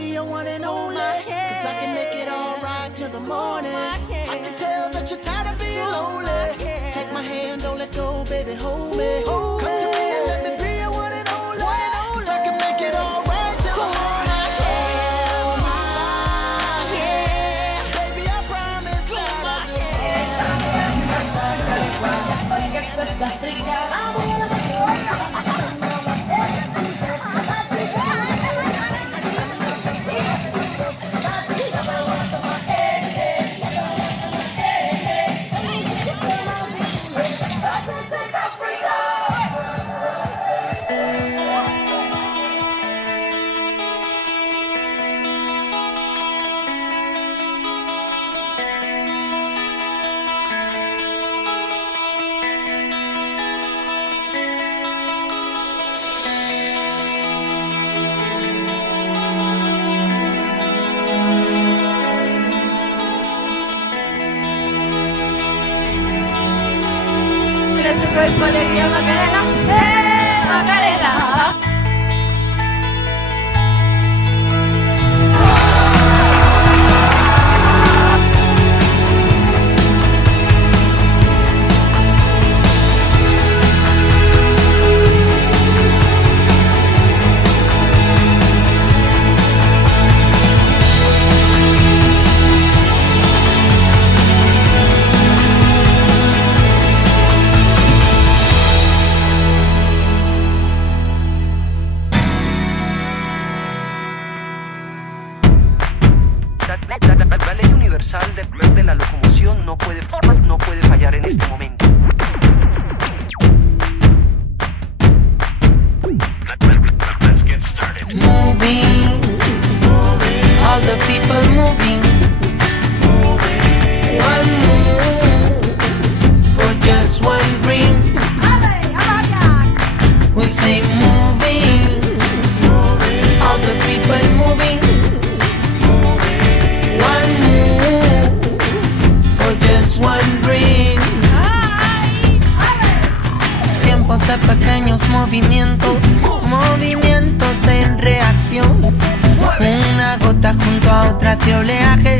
be your one and only. Cause I can make it alright till the morning. I can tell that you're tired of being lonely. Take my hand, don't let go, baby, hold me. Come to me and let me be your one and only. Cause I can make it alright till the morning. Baby, I promise that I'll do Tu cuerpo alegría Macarena, Macarena. La ley universal de la locomoción no puede fallar en este momento. Let's get started. moving, all the people moving. One move for just one dream. We say moving, all the people moving. One move for just one dream. Tiempos de pequeños movimientos, movimientos en reacción. Una gota junto a otra de oleaje,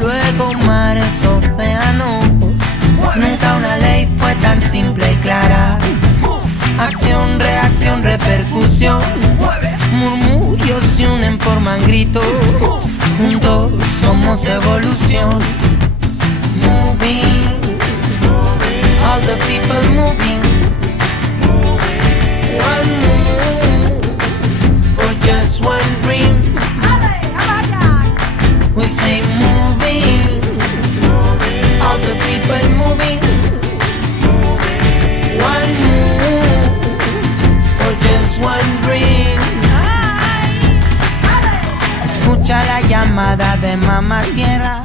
luego mares, océanos. Nunca una ley fue tan simple y clara. Acción, reacción, repercusión. Murmullos se unen, forman gritos. Juntos somos evolución. Moving, all the people moving. One move for just one dream. We say moving, all the people moving. One move for just one dream. Escucha la llamada de mamá tierra.